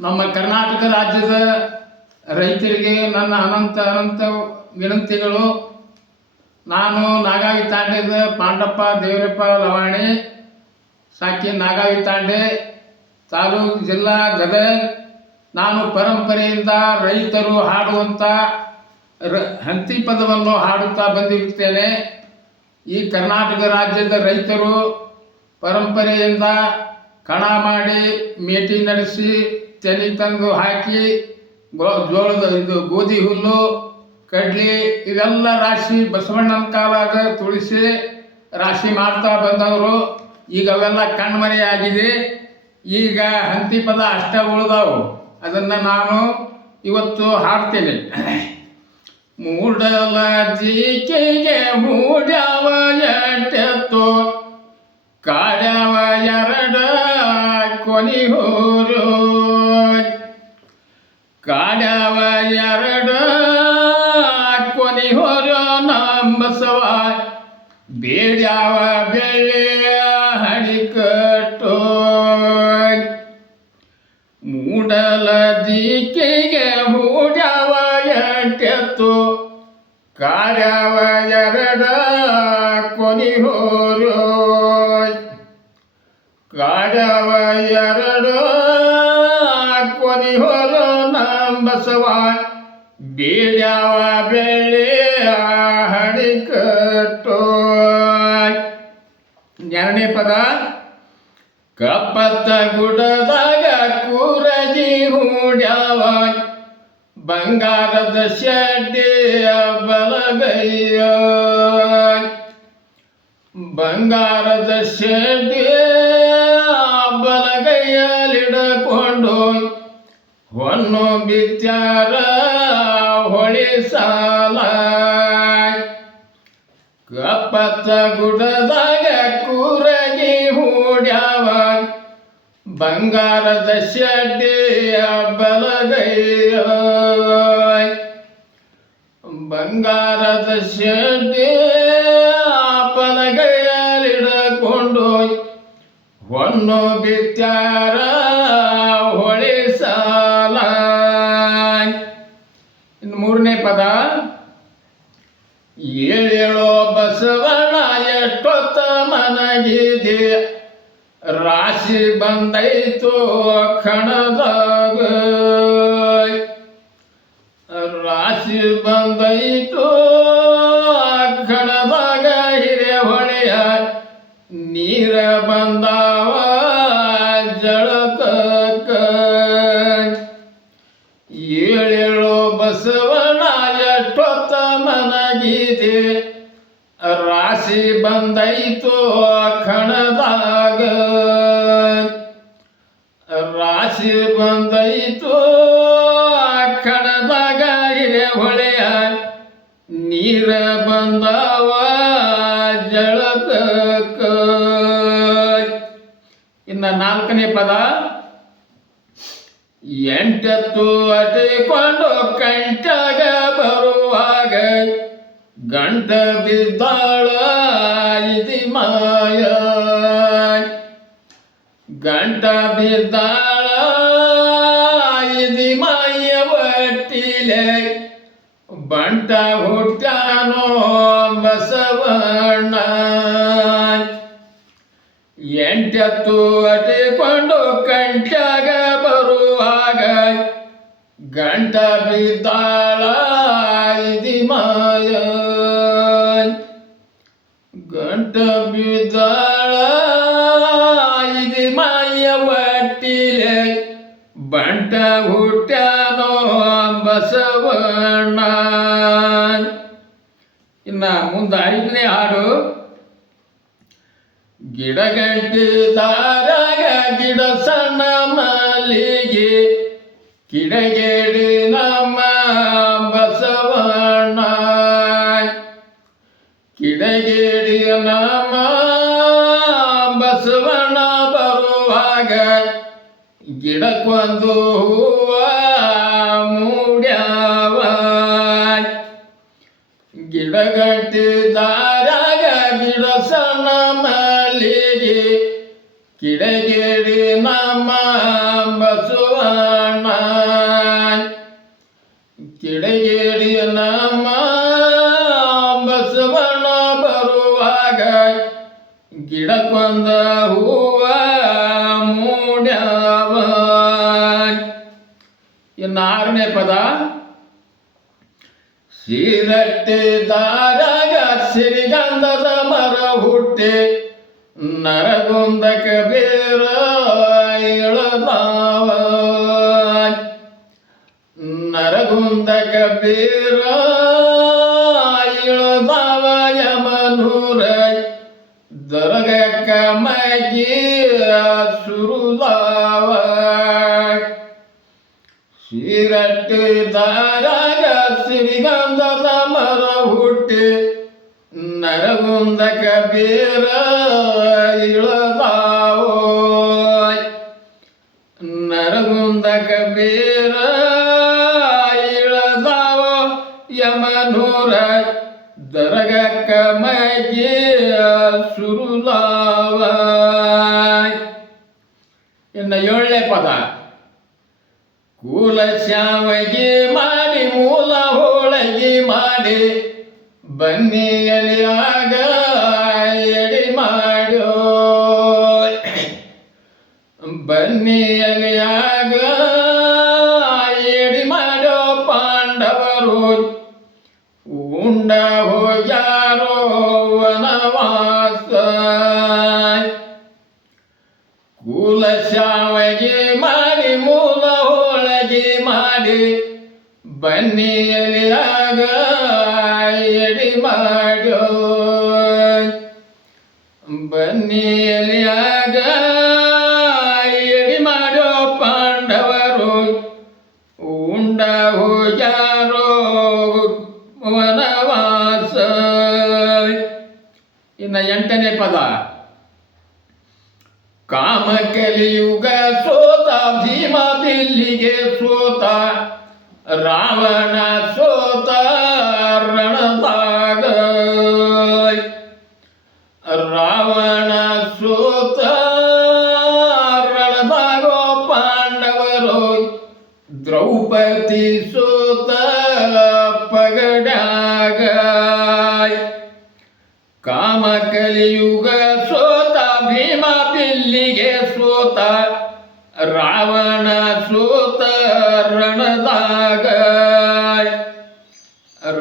ನಮ್ಮ ಕರ್ನಾಟಕ ರಾಜ್ಯದ ರೈತರಿಗೆ ನನ್ನ ಅನಂತ ಅನಂತ ವಿನಂತಿಗಳು. ನಾನು ನಾಗಾವಿ ತಾಂಡೆದ ಪಾಂಡಪ್ಪ ದೇವರಪ್ಪ ಲವಾಣಿ, ಸಾಕಿ ನಾಗಾವಿ ತಾಂಡೆ ತಾಲೂಕು ಜಿಲ್ಲಾ ಗದಗ. ನಾನು ಪರಂಪರೆಯಿಂದ ರೈತರು ಹಾಡುವಂಥ ರ ಹಂತಿ ಪದವನ್ನು ಹಾಡುತ್ತಾ ಬಂದಿರುತ್ತೇನೆ. ಈ ಕರ್ನಾಟಕ ರಾಜ್ಯದ ರೈತರು ಪರಂಪರೆಯಿಂದ ಕಣ ಮಾಡಿ ಮೇಟಿ ನಡೆಸಿ, ತಲೆ ತಂದು ಹಾಕಿ ಜೋಳದ ಇದು ಗೋಧಿ ಹುಲ್ಲು, ಕಡ್ಲಿ ಇವೆಲ್ಲ ರಾಶಿ ಬಸವಣ್ಣನ ಕಾಲಾಗ ತುಳಿಸಿ ರಾಶಿ ಮಾಡ್ತಾ ಬಂದವರು. ಈಗ ಅವೆಲ್ಲ ಕಣ್ಮರೆಯಾಗಿದೆ ಈಗ ಹಂತಿ ಪದ ಅಷ್ಟ ಉಳಿದವು. ಅದನ್ನು ನಾನು ಇವತ್ತು ಹಾಡ್ತೇನೆ. ಮೂಡಲ ಜೀಕೆಗೆ ಮೂಡವ ಎಟ್ಟೆತ್ತು ಕಾ ಕೊನಿ ಹೋರು ಕಾಡ್ಯಾವ ಎರಡ ಕೊನಿ ಹೋರು ಹಡಿಕಟ್ಟು ಮೂಡಲ ಎಂಟೆತ್ತು. ಎರಡ ನಂಬಸವ ಬೀಡ್ಯಾವ ಬೆಳ್ಳಿಯ ಹಣಿಕಟ್ಟು ಎರಡನೇ ಪದ ಕಪ್ಪತ್ತ ಗುಡದಾಗ ಕೂರಜಿ ಹೂಡ್ಯಾವ ಬಂಗಾರದ ಶೆಡ್ಡಿಯ ಬಲಗೈಯ ಬಂಗಾರದ ಶೆಡ್ಡಿಯ ಬಲಗೈಯಲ್ಲಿಡಕೊಂಡು ಹೊನ್ನು ಬಿತ್ಯಾರ ಹೊಳಿ ಸಾಲ ಕಪ್ಪತ್ತ ಗುಡದಾಗ ಕೂರಗಿ ಹೂಡ್ಯಾವ ಬಂಗಾರದ ಶಡ್ಡಿಯ ಬಲಗೈಯ ಬಂಗಾರದ ಶಡ್ಡಿ ಬಲಗೈಯಲ್ಲಿಡಕೊಂಡು ಹೊನ್ನು ಬಿತ್ಯಾರ ಪದ? ಏಳೇಳೋ ಬಸವಣ್ಣ ಎಷ್ಟೊತ್ತ ಮನಗಿದೆ ರಾಶಿ ಬಂದೈತು ಕಣದಾಗ ಬಂದೈತು ಕಣದಾಗ ರಾಶಿ ಬಂದೈತು ಕಣದಾಗ ಹೊಳೆಯ ನೀರ ಬಂದವ ಜಳಕಕ್ಕ ಇನ್ನ ನಾಲ್ಕನೇ ಪದ, ಎಂಟತ್ತು ಅಟಿಕೊಂಡು ಕಂಟಾಗ ಬರುವಾಗ ಗಂಟ ಬಿದ್ದಾಳ ಇದಿ ಮಾಯ ಗಂಟ ಬಿದ್ದಾಳ ಇದಿ ಮಾಯ ಒಟ್ಟಿಲೆ ಬಂಟ ಹುಟ್ಟಾನೋ ಬಸವಣ್ಣ ಎಂಟತ್ತು ಅಟಿಕೊಂಡು ಕಂಠಾಗ ಬರುವಾಗ ಗಂಟ ಬಿದ್ದಾಳ ಬಸವಣ್ಣ ಇನ್ನ ಮುಂದೆ ಐದನೇ ಹಾಡು. ಗಿಡಗಂಟಿದಾರಾಗ ಗಿಡ ಸಣ್ಣ ಮಲ್ಲಿಗೆ ಕಿಡಗೇಡಿ ನಮ್ಮ ಬಸವಣ್ಣ ಕಿಡಗೇಡಿ ನಮ್ಮ ಬಸವಣ್ಣ ಬರುವಾಗ ಗಿಡಕ್ಕೊಂದು ಹೂವ ಗಿಡಗಟ್ಟಿದಾರಾಗ ಗಿಡ ಸಣ್ಣ ಮಲ್ಲಿಗೆ ಕಿಡಗೇಡಿ ನಮ್ಮ ಬಸವಣ್ಣ ಕಿಡಗೇಡಿ ನಮ್ಮ ಬಸವಣ್ಣ ಬರುವಾಗ ಗಿಡಕ್ಕೊಂದ ಹೂವ ಮೂಡ್ಯಾವ ಇನ್ನು ಆರನೇ ಪದ ಸೀರಟ್ಟಿ ದಾರಾಗ ಸಿರಿಗಂಧದ ಮರ ಹುಟ್ಟಿ നരകുന്തക പേരായളതാവാൻ നരകുന്തക പേരായളതാവയമനൂരൈ ദർഗക്കമയ്യസുരുതാവാൻ ശീരട്ട് ധാരക ശ്രീഗന്ധ സമര ഹുട്ട് നരകുന്തക പേരാ ಸಿರಿಗಂಧದ ಮರ ಹುಟ್ಟಿ ನರಗುಂದಕ ಬೇರ ಇಳದಾವೋ ನರಗುಂದಕ ಬೇರ ಇಳದಾವೋ ಯಮನೂರ ದರಗಕ್ಕ ಮಗಿ ಸುರುಲಾವ ಇನ್ನು ಏಳನೇ ಪದ ಕೂಲ ಶ್ಯಾವಗಿ ಮಾಡಿ ಮೂಲ ಹೋಳಗಿ ಮಾಡಿ ಬನ್ನಿಯಲ್ಲಿ ಆಗ ಬನ್ನಿಯಲ್ಲಿ ಆಗ ಎಡಿ ಮಾಡೋ ಪಾಂಡವರು ಉಂಡ ಹೋಗ್ಯಾರೋ ವನವಾಸ ಕೂಲ ಶಾವಗಿ ಮಾಡಿ ಮೂಲ ಹೋಳಗಿ ಮಾಡಿ ಬನ್ನಿಯಲ್ಲಿ ಆಗ ಎಡಿ ಮಾಡೋ ಬನ್ನಿಯಲ್ಲಿ ಎಂಟನೇ ಪದ ಕಾಮ ಕಲಿಯುಗ ಸೋತ ಭೀಮ ಬಿಲ್ಲಿಗೆ ಸೋತ ರಾವಣ ಸೋತ ರಣದಾಗ ರಣದಾಗ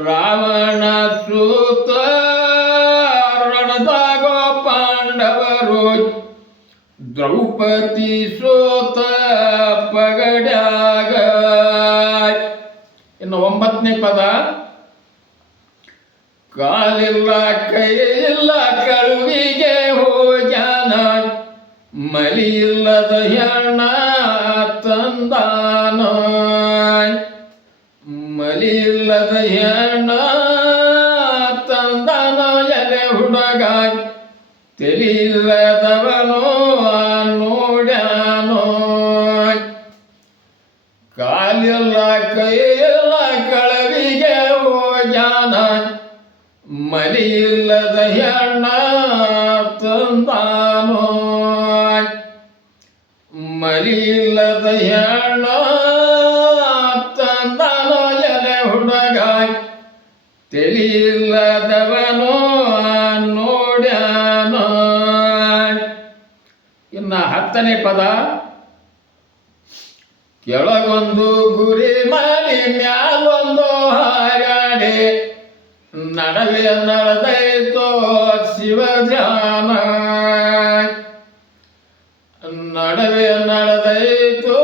ರಾವಣ ಸೋತ ರಣದಾಗ ಪಾಂಡವರು ದ್ರೌಪದಿ ಸೋತ ಪಗಡ್ಯಾಗ ಇನ್ನು ಒಂಬತ್ತನೇ ಪದ ಕಾಲಿಲ್ಲ ಕೈಯಿಲ್ಲ ಕಳುವಿಗೆ ಹೋಗ್ಯಾನ ಮಲಿ ಇಲ್ಲದ ಹೆಣ್ಣ ಹೆಣ್ಣ ತಂದನ ಎಲೆ ಹುಡುಗ ತಿಳಿಲ್ಲದವನು ಹತ್ತನೇ ಪದ. ಕೆಳಗೊಂದು ಗುರಿ ಮಾಡಿ, ಮ್ಯಾಲೊಂದು ಹಾರಾಡೆ ನಡವೆ ನಡೆದೈತೋ ಶಿವ ಧ್ಯಾನ ನಡವೆ ನಡೆದೈತೋ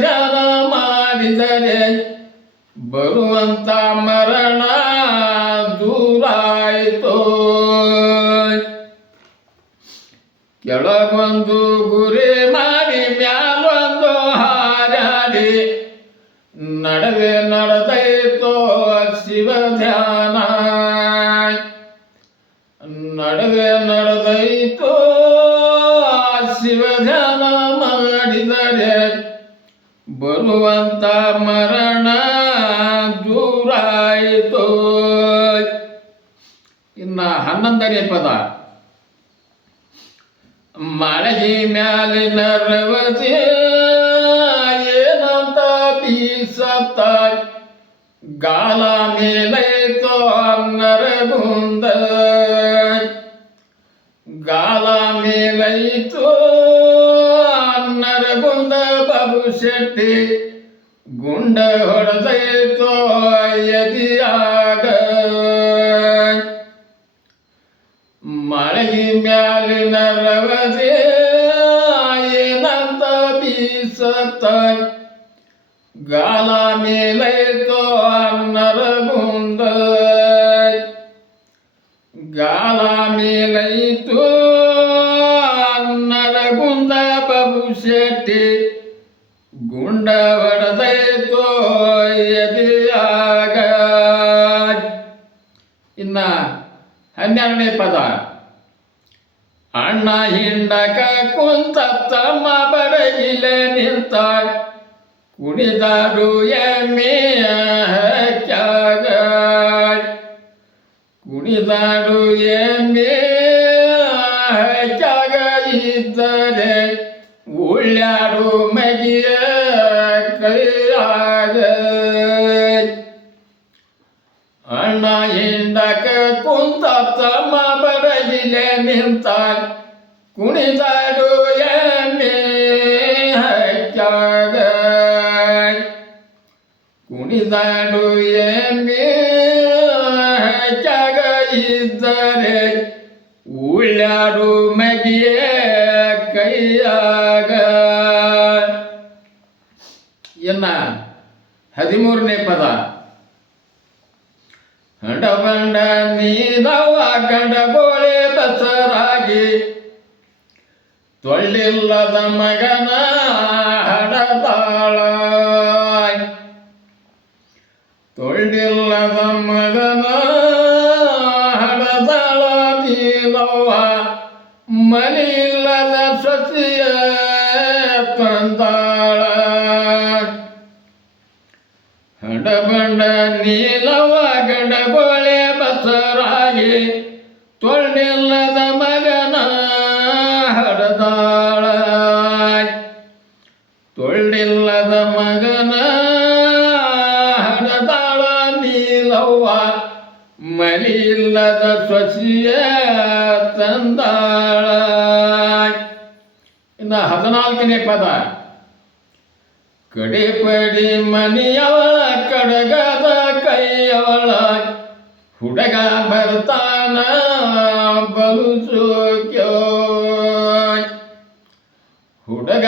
ಧ್ಯಾನ ಮಾಡಿದರೆ ಬರುವಂತ ಕೆಳಗೊಂದು ಗುರಿ ಮಾಡಿ, ಮ್ಯಾಲೊಂದು ಹಾರಾಡಿ. ನಡೆದೆ ನಡೆದೈತೋ ಶಿವ ಧ್ಯಾನ. ನಡೆದೆ ನಡೆದೈತೋ ಶಿವ ಧ್ಯಾನ ಮಾಡಿದರೆ ಬರುವಂತ ಮರಣ ದೂರಾಯಿತು. ಇನ್ನ ಹನ್ನೊಂದನೇ ಪದ. ಮಳಗಿ ಮ್ಯಾಲಿನ ರವತಿ ಏನಂತ ಬೀಸತ್ತ ಗಾಲ ಮೇಲೈತೋ ನರಗುಂದ ಗಾಲ ಮೇಲೈತೋ ನರಗುಂದ ಬಾಬು ಶೆಟ್ಟಿ ಗುಂಡ ಹೊಡೆದೈತೋ ಎದಿಯಾಗ ಗಾಲ ಮೇಲೈತೋ ನರಗುಂದ ಗಾಲ ಮೇಲೈತೋ ನರಗುಂದ ಬಾಬು ಶೆಟ್ಟಿ. ಗುಂಡ ಹೊಡೆದೈತೋ ಎದೆಯಾಗ ಇನ್ನ ಹನ್ನೆರಡನೇ ಪದ. ಅಣ್ಣ ಹಿಂಡಕ ಕುಂತ ತಮ್ಮ ಬರಗಿಲೆ ನಿಂತ ಕುಣಿದಾಡು ಎಮ್ಮೆಯ ಹಕ್ಕಾಗ ಕುಣಿದಾಡು ಎಮ್ಮೆ ಹಕ್ಕಾಗ ಇದ್ದರೆ ಉಳ್ಳ್ಯಾಡು ಮಗಿಯ ಕೈಯಾಗ ಅಣ್ಣ ಹಿಂಡಕ ಕುಂತ ತಮ್ಮ ಬರಗಿಲೆ ನಿಂತ ಕುಣಿದಾಡು ಕುಣಿದಾಡು ಎಮ್ಮೆ ಜಗ ಇದ್ದರೆ ಉಳ್ಳಾಡು ಮಗಿಯ ಕೈಯಾಗ. ಎನ್ನ ಹದಿಮೂರನೇ ಪದ. ಹಂಡಬಂಡ ನೀದವ ಗಂಡಗೋಳೆ ಬಸರಾಗಿ ತೊಳ್ಳಿಲ್ಲದ ಮಗನ ಹಡದಾಳ. ತೊಳ್ಳಿಲ್ಲದ ಮಗನ ಹಡದಾಳ ನೀದವ ಮನಿಲ್ಲದ ಸಸಿಯ ತಂದಾಳ. ಹಡಬಂಡ ನೀಲವ ಗಂಡಗೋಳೆ ಬಸರಾಗಿ ತೊಳ್ಳಿಲ್ಲದ ಮಗನ ಮಲಿಲ್ಲದ ಸೊಸಿಯ ತಂದಾಳ ಇನ್ನು ಹದಿನಾಲ್ಕನೇ ಪದ ಕಡೆಪಡಿ ಮನೆಯವಳ ಕಡಗದ ಕೈಯವಳ ಹುಡುಗ ಬರ್ತಾನ ಬಲುಸೋಕ್ಯೋ ಹುಡುಗ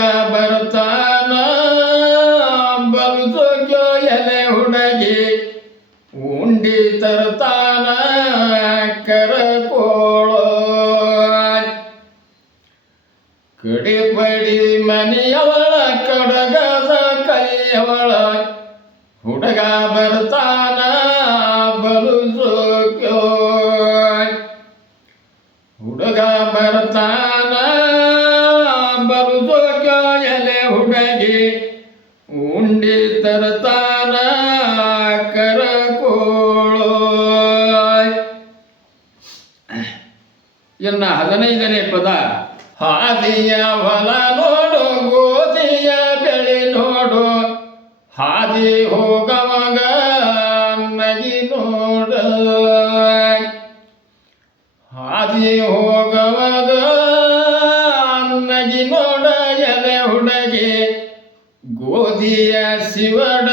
ಇನ್ನ ಹದಿನೈದನೇ ಪದ. ಹಾದಿಯ ಹೊಲ ನೋಡು, ಗೋಧಿಯ ಬೆಳೆ ನೋಡು. ಹಾದಿ ಹೋಗವಾಗ ನಗಿ ನೋಡ. ಹಾದಿ ಹೋಗವಾಗ ನಗಿ ನೋಡ, ಎಲೆ ಹುಡುಗಿ. ಗೋಧಿಯ ಶಿವಡ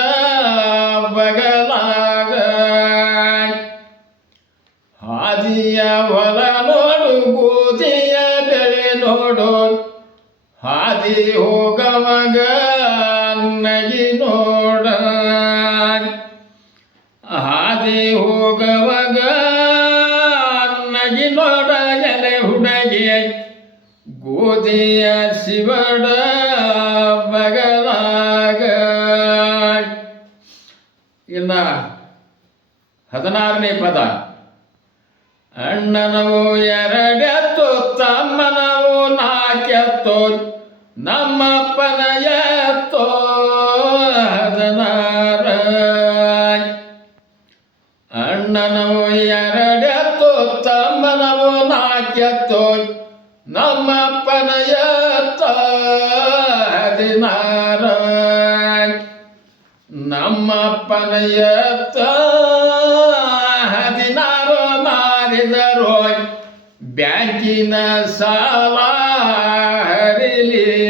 ಗೋಧಿಯ ಶಿವಡ ಬಗಲಾಗ ಇನ್ನ ಹದಿನಾರನೇ ಪದ. ಅಣ್ಣನವು ಎರಡೆತ್ತು ತಮ್ಮನವು ನಾಕೆತ್ತು ನಮ್ಮಪ್ಪನ ನಮ್ಮಪ್ಪನ ಎತ್ತ ಹದಿನಾರು ಮಾರಿದರು ಬ್ಯಾಂಕಿನ ಸಾಲ ಹರಿಲಿಲ್ಲ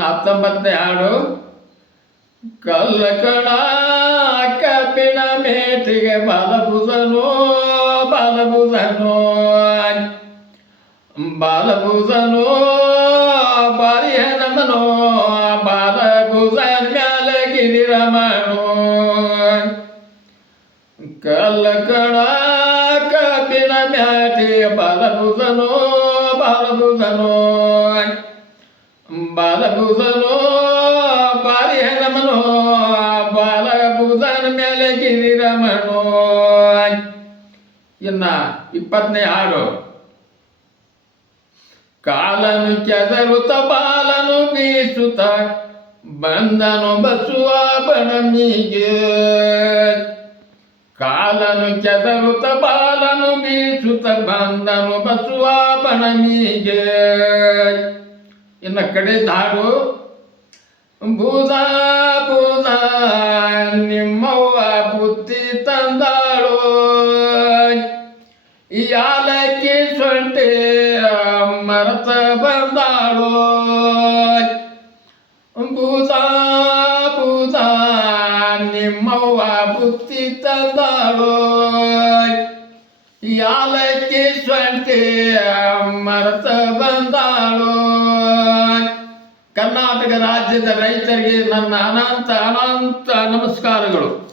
ಹತ್ತೊಂಬತ್ತನೇ ಹಾಡು ಕಲ್ಲ ಕಣ ಕಬ್ಬಿಣ ಮೇಟಿಗೆ ಬಾಲಬುಧನೋ ಬಾಲಬುಧನೋ ಬಾಲಬುಧನೋ ಬಾರಿಯ ನಮನೋ ಬಾಲಬುಧನ ಮ್ಯಾಲ ಗಿರಿರಮಣೋ ಕಲ್ಲ ಕಣ ಕಬ್ಬಿಣ ಮ್ಯಾಟಿಗೆ ಬಾಲಬುಧನೋ ಬಾಲಬುಧನೋ ಬಾಲಬುಧನೋ ಬಾರಿ ರಮಣೋ ಬಾಲಬುಧನ ಮೇಲೆ ಗಿರಿರಮಣೋ ಇನ್ನ ಇಪ್ಪತ್ತನೇ ಹಾಡು ಕಾಲನು ಕೆದರುತ್ತ ಬಾಲನು ಬೀಸುತ್ತ ಬಂದನು ಬಸುವ ಬಣಮಿಗೆ ಕಾಲನು ಕೆದರುತ್ತ ಬಾಲನು ಬೀಸುತ್ತ ಬಂದನು ಬಸುವ ಬಣಮಿಗೆ ಇನ್ನು ಕಡೆ ಹಾಡು ಬೂದ ಬೂದ ನಿಮ್ಮವ್ವ ಬುದ್ಧಿ ತಂದಾಳು ಯಾಲಕ್ಕಿ ರಾಜ್ಯದ ರೈತರಿಗೆ ನನ್ನ ಅನಂತ ಅನಂತ ನಮಸ್ಕಾರಗಳು.